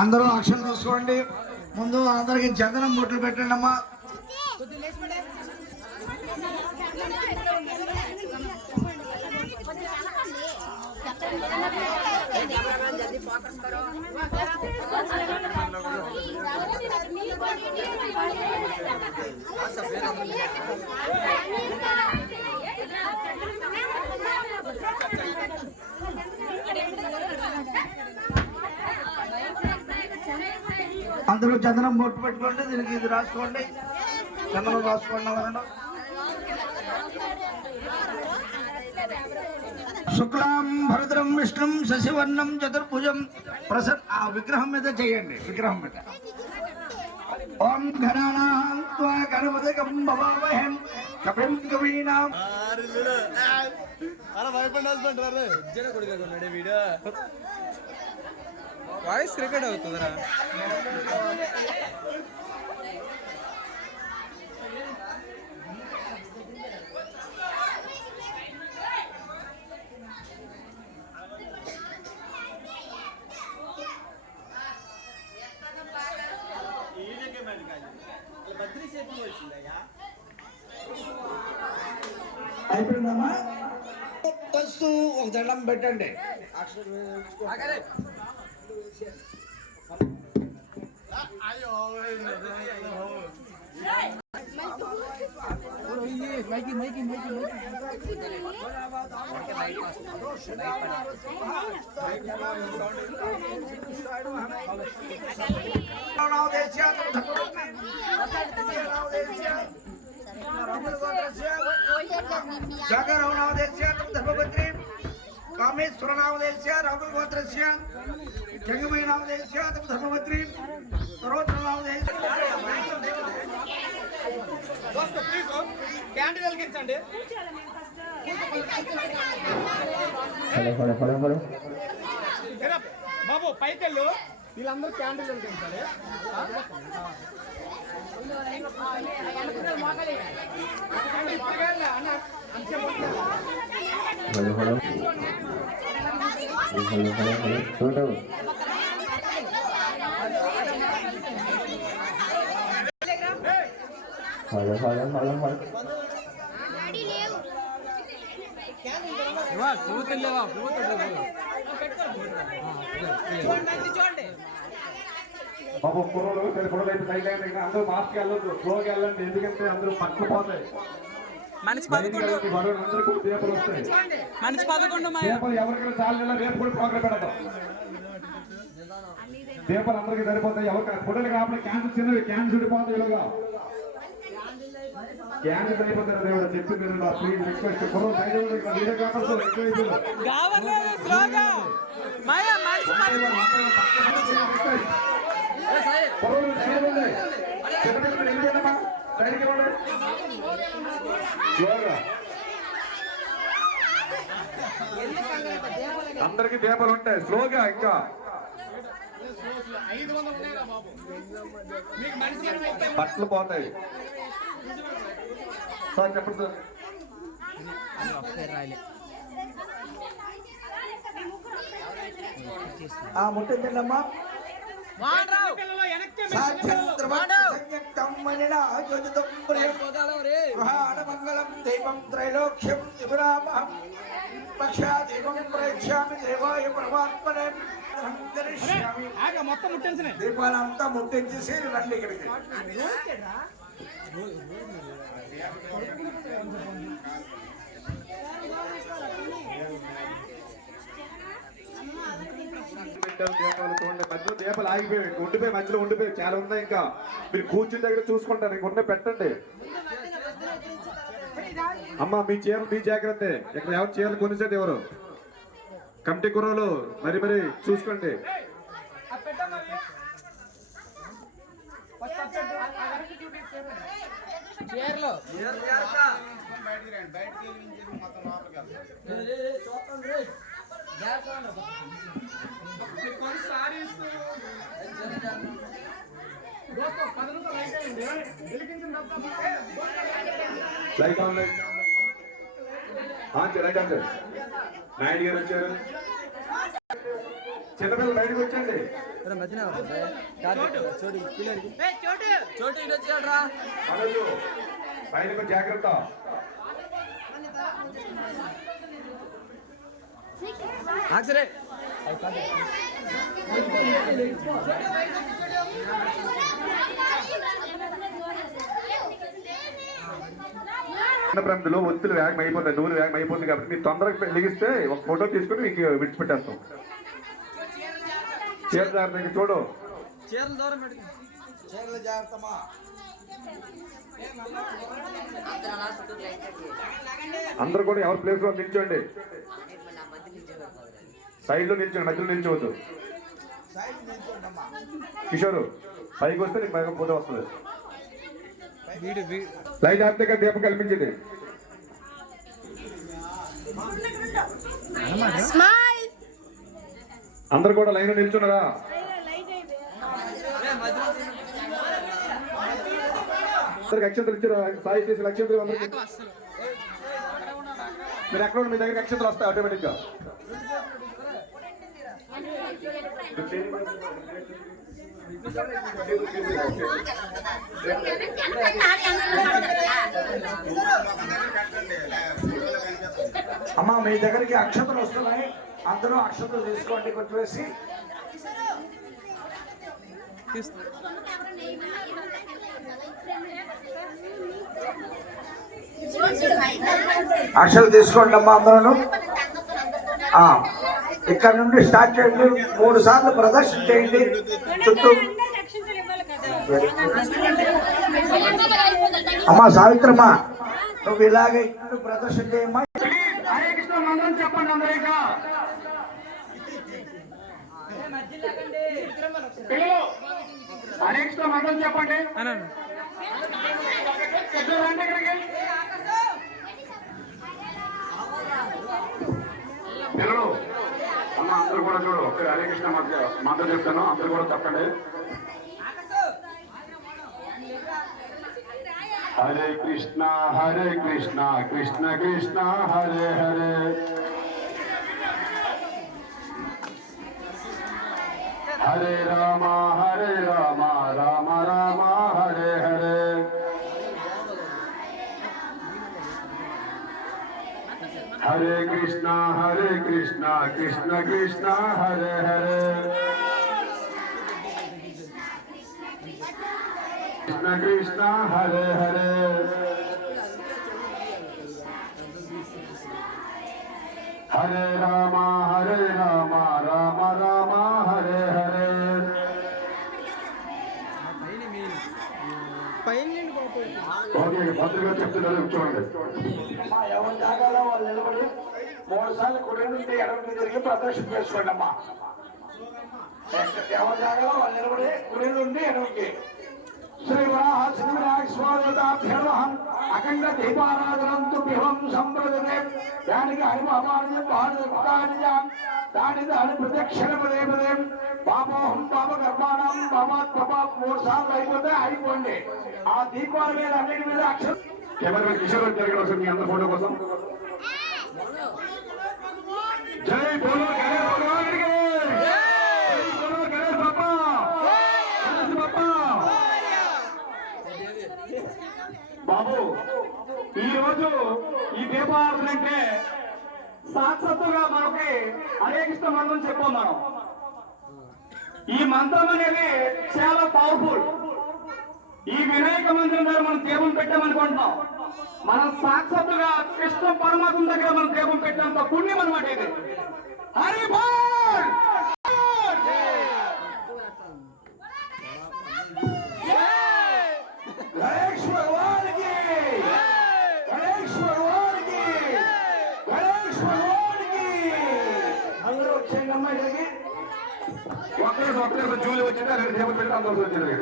అందరూ అక్షరం చూసుకోండి. ముందు అందరికి చందనం బొట్లు పెట్టండి అమ్మా. అందరూ చందనం బొట్టు పెట్టుకోండి. దీనికి ఇది రాసుకోండి, చందనం రాసుకోండి. శుక్లాం భరద్రం విష్ణుం శశివర్ణం చతుర్భుజం ప్రసన్న. విగ్రహం మీద చేయండి, విగ్రహం మీద. ఓం గణానాం త్వా గణపతిగం భవామహం కవిం కవీనాం. వాయిస్ రికార్డ్ అవుతుందిరా. అయిపోయిందమ్మా. వస్తూ ఒక దండం పెట్టండి. కామేశ్వరనామదేశ్య రాహుల్ గోత్రస్య జంగమయనామదేశ్య ధర్మమంత్రి సర్వోత్తరనామదేశ్య. క్యాండిల్ వెలిగించండి. బాబు పైకెళ్ళు, వీళ్ళందరూ క్యాండిల్ వెలిగించాలి. బాబు కుర్రలు ఫోటోలు అయితే సైడ్ అయ్యింది. అందరూ మాస్క్ వెళ్ళొద్దు, స్లోగా వెళ్ళండి. ఎందుకంటే అందరూ పట్టుకుపోతాయి. మనిషి 11 అందరూ కూడా పేపర్లు వస్తాయి. పేపర్లు ఎవరికైనా చాలు, రేపు కూడా ప్రోగ్రాం పెడతాం. పేపర్లు అందరికీ సరిపోతాయి. ఎవరికి ఫోటోలు కాబట్టి క్యాన్సర్ చిన్నవి, క్యాన్సర్ ఉండిపోతాయి. ఇలాగా క్యాన్సర్ అయిపోతారు. దేవుడు చెప్పింది ప్లీజ్ రిక్వెస్ట్. కుర్రలు సైడ్ వీడియో కాపర్స్ అందరికి పేపర్లు ఉంటాయి. స్లోగా ఇంకా బట్టలు పోతాయి. సార్ చెప్పండి సార్. ముట్టమ్మా. మంగళం దైవం త్రైలోక్యం త్రిపురామహం పక్షాదీపం ప్రయచ్చామి దేవాయ పరమాత్మనే మొత్తం ముట్టించిన దీపాలంతా ముట్టించేసి రండి ఇక్కడికి. మధ్యలో దీపాలు ఆగిపోయాయి, ఉండిపోయి మధ్యలో ఉండిపోయి చాలా ఉన్నాయి. ఇంకా మీరు కూర్చుని దగ్గర చూసుకుంటారు. ఇంకొంటే పెట్టండి. అమ్మ మీ చీరలు మీ జాగ్రత్త. ఇక్కడ ఎవరు చీరలు కొనిసేది ఎవరు? కమిటీ కుర్రలు మరి మరి చూసుకోండి. Light on light light on sir. Naidu గారు వచ్చారు. చిన్నపిల్లలు బయటకు వచ్చండి. మనోజు బయటకు జాగ్రత్త. ప్రాంతంలో ఒత్తులు వేగం అయిపోతాయి, నూనె వేగం అయిపోతుంది కాబట్టి మీరు తొందరగా లిగిస్తే ఒక ఫోటో తీసుకుని మీకు విడిచిపెట్టేస్తాం. చీర జాగ్రత్త చూడు. అందరు కూడా ఎవరి ప్లేస్ లో నిల్చోండి. సైడ్ లో నిల్చోండి, మధ్యలో నిల్చోవద్దు. కిషోర్ పైకి వస్తే నీకు పైకి ఫోటో వస్తుంది. లైట్ ఆపితే దీపం కల్పించింది. అందరు కూడా లైన్ నిల్చున్నారా? అందరికి అక్షంతలు ఇచ్చారు. సాయి చేసి అక్షంతలు అందరికి మీరు ఎక్కడ మీ దగ్గరికి అక్షంతలు వస్తాయి ఆటోమేటిక్ గా. అమ్మా మీ దగ్గరికి అక్షతలు వస్తున్నాయి, అందరూ అక్షతలు తీసుకోండి. కొట్టివేసి అక్షతలు తీసుకోండి అమ్మా అందరూ. ఇక్కడ నుండి స్టార్ట్ చేయండి. 3 సార్లు ప్రదర్శన చేయండి చుట్టూ. అమ్మా సావిత్రమ్మా నువ్వు ఇలాగే ప్రదర్శన చేయమ్మా. హరే కృష్ణ మంత్రం చెప్పండి అందరూ. ఇంకా పిల్లలు హరే కృష్ణ మంత్రం చెప్పండి. పిల్లలు అమ్మ అందరూ కూడా చూడు. హరే కృష్ణ మంత్రం చెప్తాను, అందరూ కూడా చెప్పండి. హరే కృష్ణ కృష్ణ కృష్ణ హరే హరే, హరే రామ రామ రామ హరే హరే, హరే కృష్ణ కృష్ణ కృష్ణ హరే హరే, కృష్ణ కృష్ణ హరే హరే, హరే రామ రామ రామ హరే హరే. ఓకే భద్రగా చెప్తున్నారు చూడండి. ఎవరి జాగాలో వాళ్ళు నిలబడి 3 సార్లు కుడి నుండి ఎడమకి తిరిగి ప్రదర్శన చేసుకోండి అమ్మా. ఎవరి జాగాలో వాళ్ళు నిలబడి కుడి నుండి ఎడమకి. శ్రీ వరాహం అఖండ దీపారాధనం తుభ్యం సంప్రదనే దానికి దానిది అని ప్రదక్షిణ పదే పదే పాపోహం పాప గర్భానం పాపాత్ పాప 3 సార్లు అయిపోతే అయిపోండి. ఆ దీపాల మీద అన్నిటి మీద అక్షరం. కెమెరా కిషోర్ తిరగడం మీ అందరి ఫోటో కోసం. జై బోలో గణేష్ భగవానుడికి, జై బోలో గణేష్ బాప్పా, గణేష్ బాప్పా. బాబు ఈ రోజు ఈ దీపారాధన అంటే సాక్షాత్తుగా మనకి హరే కృష్ణ మంత్రం చెప్పాం మనం. ఈ మంత్రం అనేది చాలా పవర్ఫుల్. ఈ వినాయక మంత్రం దగ్గర మనం దీపం పెట్టామనుకుంటున్నాం, మనం సాక్షాత్తుగా కృష్ణ పరమాత్మ దగ్గర మనం దీపం పెట్టినంత పుణ్యం అనమాట ఇది. హరి బోల్. ఒక్కరు జూలి వచ్చింది, 2 దీపం పెట్టి అందరూ వచ్చింది.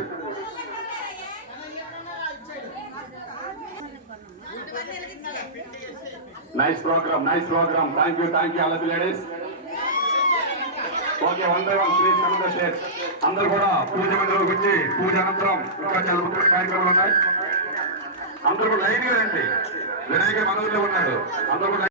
Nice programme thank you all of ladies. Okay 1 by 1 please come to the stage. అందరూ కూడా పూజ మందిరంలోకి వచ్చి పూజ అనంతరం ఇంకా చాలా ముఖ్యమైన కార్యక్రమాలు ఉన్నాయి. అందరూ కూడా లైన్ గా రండి. వినాయకుడు మన ఊళ్ళో ఉన్నాడు. అందరూ కూడా